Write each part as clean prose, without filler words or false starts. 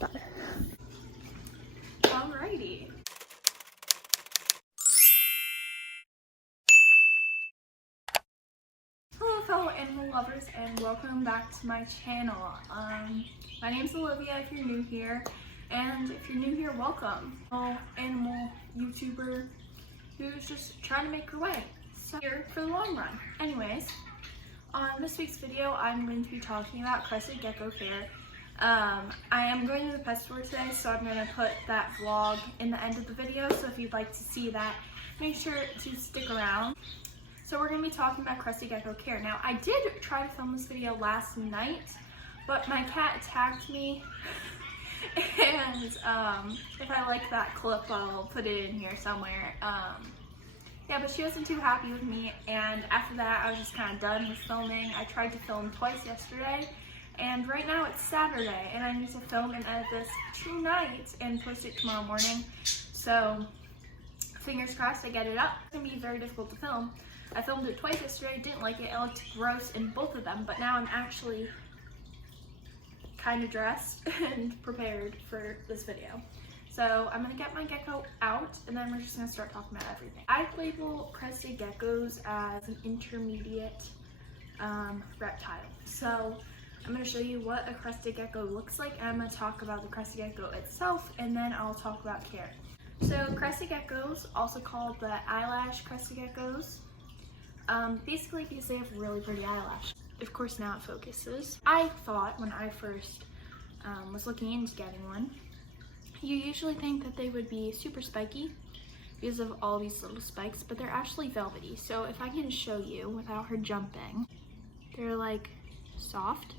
Bye. Alrighty. Hello fellow animal lovers and welcome back to my channel. My name's Olivia if you're new here, and if you're new here, welcome. Animal YouTuber who's just trying to make her way. So here for the long run. Anyways, on this week's video I'm going to be talking about Crested Gecko care. I am going to the pet store today, so I'm going to put that vlog in the end of the video, so if you'd like to see that, make sure to stick around. So we're going to be talking about Crested Gecko care. Now, I did try to film this video last night, but my cat attacked me, and if I like that clip, I'll put it in here somewhere. Yeah, but she wasn't too happy with me, and after that, I was just kind of done with filming. I tried to film twice yesterday, and right now it's Saturday, and I need to film and edit this tonight and post it tomorrow morning. So, fingers crossed I get it up. It's going to be very difficult to film. I filmed it twice yesterday, didn't like it. It looked gross in both of them, but now I'm actually kind of dressed and prepared for this video. So I'm gonna get my gecko out, and then we're just gonna start talking about everything. I label Crested Geckos as an intermediate reptile. So I'm gonna show you what a Crested Gecko looks like, and I'm gonna talk about the Crested Gecko itself, and then I'll talk about care. So Crested Geckos, also called the eyelash Crested Geckos, basically because they have really pretty eyelashes. Of course now it focuses. I thought when I first was looking into getting one, you usually think that they would be super spiky because of all these little spikes, but they're actually velvety. So if I can show you without her jumping, they're like soft.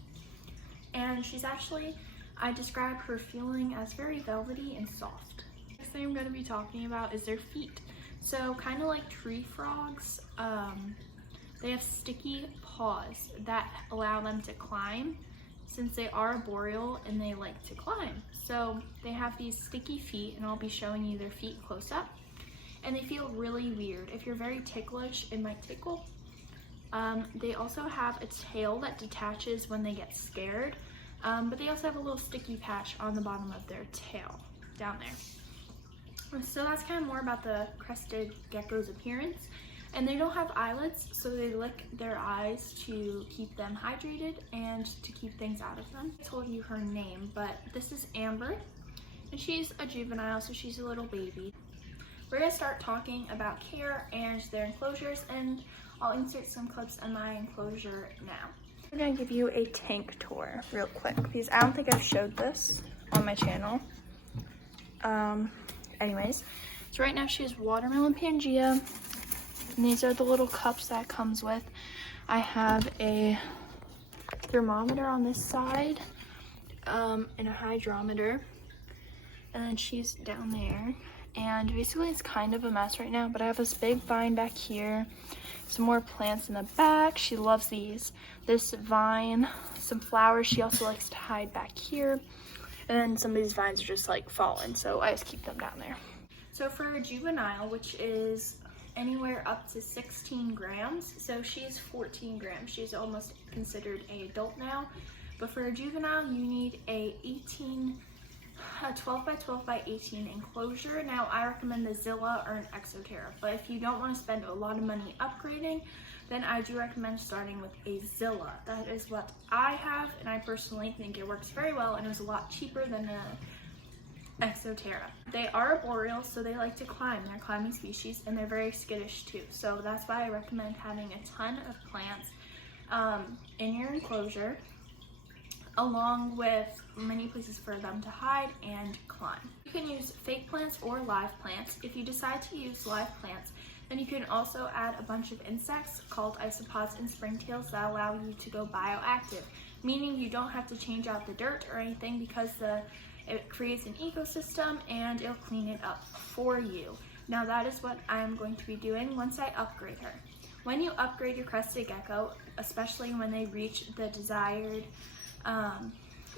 And she's actually, I describe her feeling as very velvety and soft. Next thing I'm going to be talking about is their feet. So kind of like tree frogs, they have sticky paws that allow them to climb, since they are arboreal and they like to climb. So they have these sticky feet, and I'll be showing you their feet close up. And they feel really weird. If you're very ticklish, it might tickle. They also have a tail that detaches when they get scared, but they also have a little sticky patch on the bottom of their tail, down there. So that's kind of more about the Crested Gecko's appearance. And they don't have eyelids, so they lick their eyes to keep them hydrated and to keep things out of them. I told you her name, but this is Amber, and she's a juvenile, so she's a little baby. We're gonna start talking about care and their enclosures, and I'll insert some clips in my enclosure now. I'm gonna give you a tank tour real quick, because I don't think I've showed this on my channel. Anyways, so right now she has watermelon Pangea. And these are the little cups that it comes with. I have a thermometer on this side, and a hydrometer, and then she's down there. And basically it's kind of a mess right now, but I have this big vine back here, some more plants in the back. She loves this vine, some flowers she also likes to hide back here, and then some of these vines are just like fallen, so I just keep them down there. So for a juvenile, which is anywhere up to 16 grams, so she's 14 grams. She's almost considered an adult now, but for a juvenile you need a 12 by 12 by 18 enclosure. Now I recommend the Zilla or an Exoterra, but if you don't want to spend a lot of money upgrading, then I do recommend starting with a Zilla. That is what I have, and I personally think it works very well, and it was a lot cheaper than a Exoterra. They are arboreal, so they like to climb. They're a climbing species, and they're very skittish too. So that's why I recommend having a ton of plants in your enclosure, along with many places for them to hide and climb. You can use fake plants or live plants. If you decide to use live plants, then you can also add a bunch of insects called isopods and springtails that allow you to go bioactive, meaning you don't have to change out the dirt or anything, because it creates an ecosystem and it'll clean it up for you. Now that is what I'm going to be doing once I upgrade her. When you upgrade your Crested Gecko, especially when they reach the desired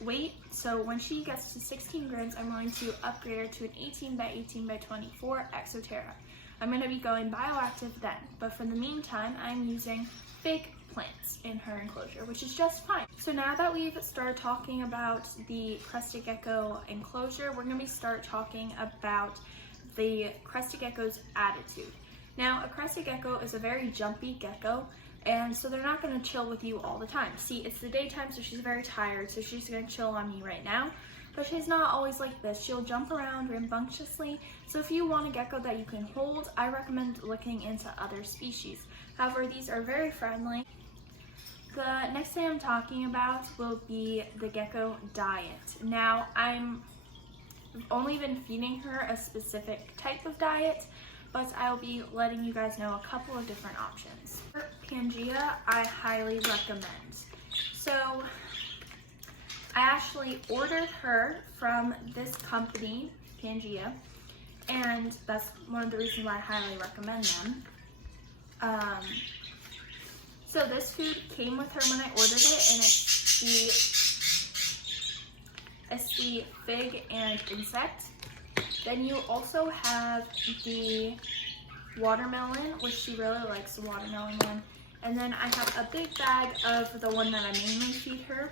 weight, so when she gets to 16 grams, I'm going to upgrade her to an 18 by 18 by 24 Exoterra. I'm going to be going bioactive then, but for the meantime, I'm using fake plants in her enclosure, which is just fine. So now that we've started talking about the Crested Gecko enclosure, we're going to start talking about the Crested Gecko's attitude. Now, a Crested Gecko is a very jumpy gecko, and so they're not going to chill with you all the time. See, it's the daytime, so she's very tired, so she's going to chill on me right now. But she's not always like this. She'll jump around rambunctiously. So if you want a gecko that you can hold, I recommend looking into other species. However, these are very friendly. The next thing I'm talking about will be the gecko diet. Now, I've only been feeding her a specific type of diet, but I'll be letting you guys know a couple of different options. For Pangea, I highly recommend. So, I actually ordered her from this company, Pangea, and that's one of the reasons why I highly recommend them. So this food came with her when I ordered it, and it's the fig and insect. Then you also have the watermelon, which she really likes, the watermelon one. And then I have a big bag of the one that I mainly feed her.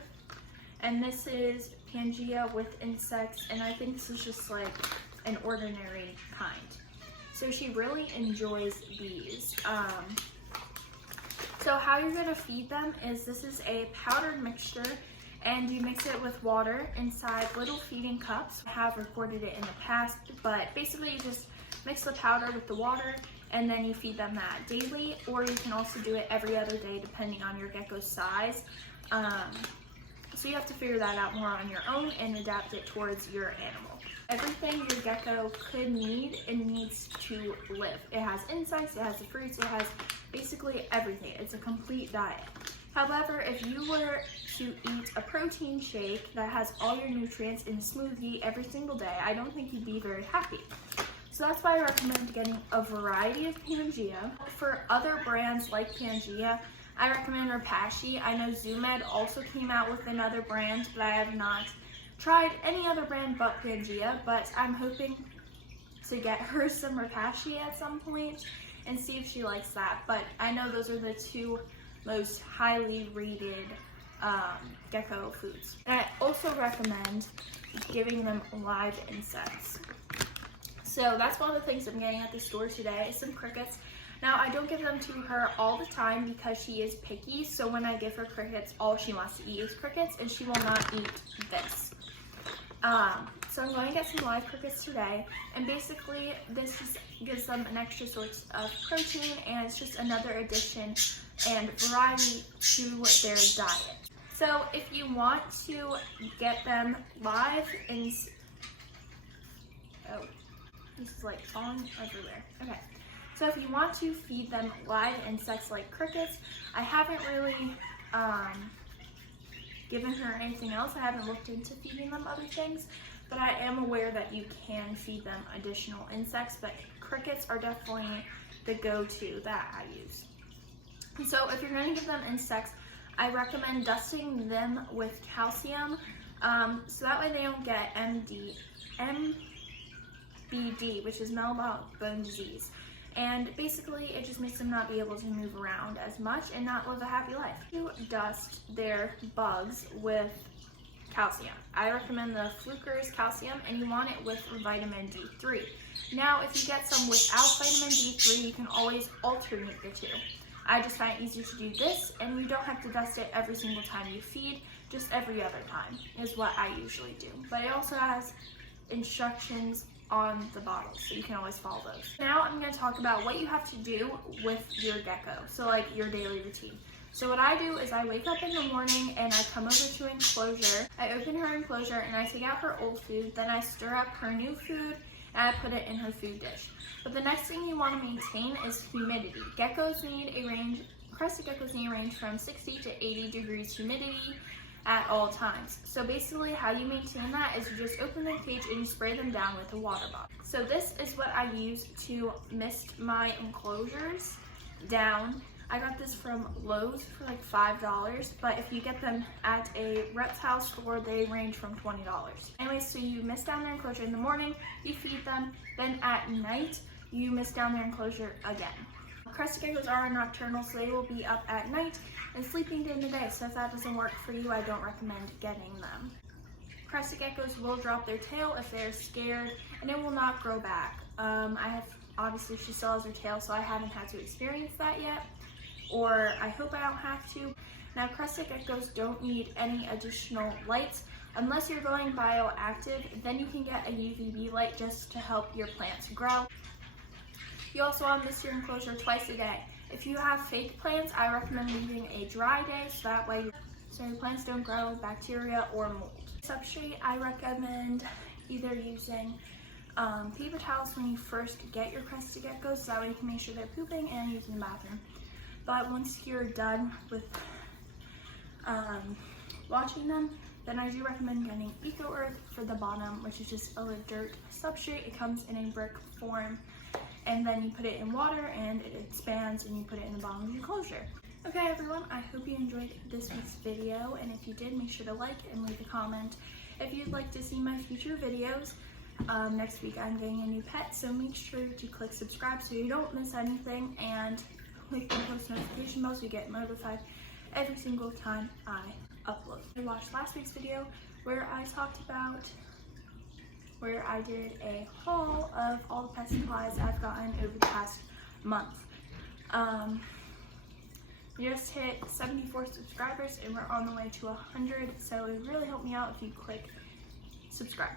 And this is Pangea with insects, and I think this is just like an ordinary kind. So she really enjoys these. So how you're gonna feed them is, this is a powdered mixture, and you mix it with water inside little feeding cups. I have recorded it in the past, but basically you just mix the powder with the water, and then you feed them that daily, or you can also do it every other day depending on your gecko's size. So you have to figure that out more on your own and adapt it towards your animal. Everything your gecko could need and needs to live. It has insects, it has the fruits, it has basically everything. It's a complete diet. However, if you were to eat a protein shake that has all your nutrients in a smoothie every single day, I don't think you'd be very happy. So that's why I recommend getting a variety of Pangea. For other brands like Pangea, I recommend Repashy. I know Zoomed also came out with another brand, but I have not tried any other brand but Pangea, but I'm hoping to get her some Repashy at some point and see if she likes that. But I know those are the two most highly rated gecko foods. And I also recommend giving them live insects. So that's one of the things I'm getting at the store today is some crickets. Now, I don't give them to her all the time because she is picky, so when I give her crickets, all she wants to eat is crickets, and she will not eat this. So I'm going to get some live crickets today, and basically this gives them an extra source of protein, and it's just another addition and variety to their diet. So if you want to get them live in... Oh, this is like falling everywhere. Okay. So if you want to feed them live insects like crickets, I haven't really given her anything else. I haven't looked into feeding them other things, but I am aware that you can feed them additional insects, but crickets are definitely the go-to that I use. And so if you're going to give them insects, I recommend dusting them with calcium, so that way they don't get MBD, which is metabolic bone disease. And basically, it just makes them not be able to move around as much and not live a happy life. You dust their bugs with calcium. I recommend the Fluker's calcium, and you want it with vitamin D3. Now, if you get some without vitamin D3, you can always alternate the two. I just find it easier to do this, and you don't have to dust it every single time you feed, just every other time is what I usually do. But it also has instructions on the bottles, so you can always follow those. Now I'm going to talk about what you have to do with your gecko, so like your daily routine. So what I do is I wake up in the morning and I come over to enclosure, I open her enclosure and I take out her old food, then I stir up her new food and I put it in her food dish. But the next thing you want to maintain is humidity. Geckos need a range, crested geckos need a range from 60 to 80 degrees humidity at all times. So basically how you maintain that is you just open the cage and you spray them down with a water bottle. So this is what I use to mist my enclosures down. I got this from Lowe's for like $5, but if you get them at a reptile store, they range from $20. Anyway, so you mist down their enclosure in the morning, you feed them, then at night, you mist down their enclosure again. Crested geckos are nocturnal, so they will be up at night and sleeping during the day. So if that doesn't work for you, I don't recommend getting them. Crested geckos will drop their tail if they're scared, and it will not grow back. Obviously she still has her tail, so I haven't had to experience that yet, or I hope I don't have to. Now, crested geckos don't need any additional lights. Unless you're going bioactive, then you can get a UVB light just to help your plants grow. You also want to mist your enclosure twice a day. If you have fake plants, I recommend leaving a dry day so that way your plants don't grow bacteria or mold. Substrate, I recommend either using paper towels when you first get your crested geckos, so that way you can make sure they're pooping and using the bathroom. But once you're done with watching them, then I do recommend getting Eco Earth for the bottom, which is just a dirt substrate. It comes in a brick form, and then you put it in water and it expands, and you put it in the bottom of your enclosure. Okay everyone, I hope you enjoyed this week's video, and if you did, make sure to like and leave a comment. If you'd like to see my future videos, next week I'm getting a new pet, so make sure to click subscribe so you don't miss anything, and click the post notification bell so you get notified every single time I upload. I watched last week's video where I did a haul of all the pet supplies I've gotten over the past month. We just hit 74 subscribers and we're on the way to 100, so it would really help me out if you click subscribe.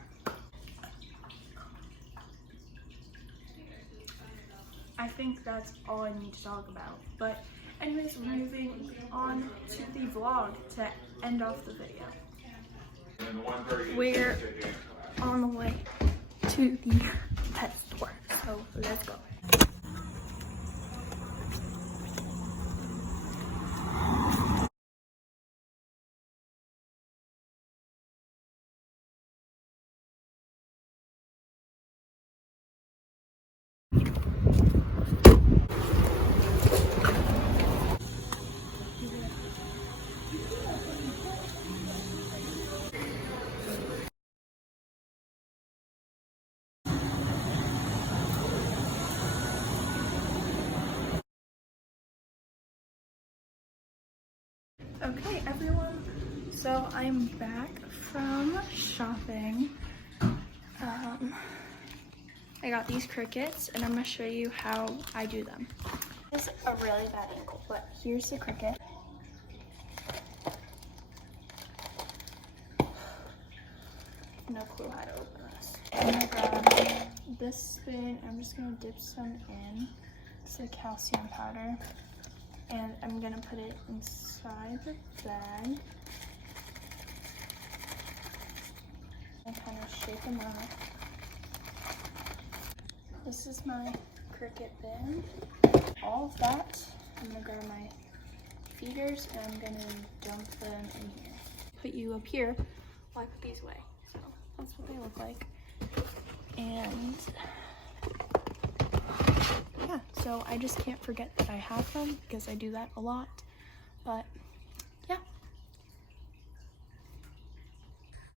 I think that's all I need to talk about. But anyways, we're moving on to the vlog to end off the video. We're on the way to the pet store, so let's go. Okay everyone, so I'm back from shopping. I got these crickets and I'm going to show you how I do them. It's a really bad angle, but here's the cricket. No clue how to open this. I'm going to grab this spoon, I'm just going to dip some in. It's a calcium powder. And I'm gonna put it inside the bag and kind of shake them up. This is my cricket bin. All of that, I'm gonna grab my feeders and I'm gonna dump them in here. Put you up here while I put these away. So that's what they look like. And yeah, so I just can't forget that I have them because I do that a lot, but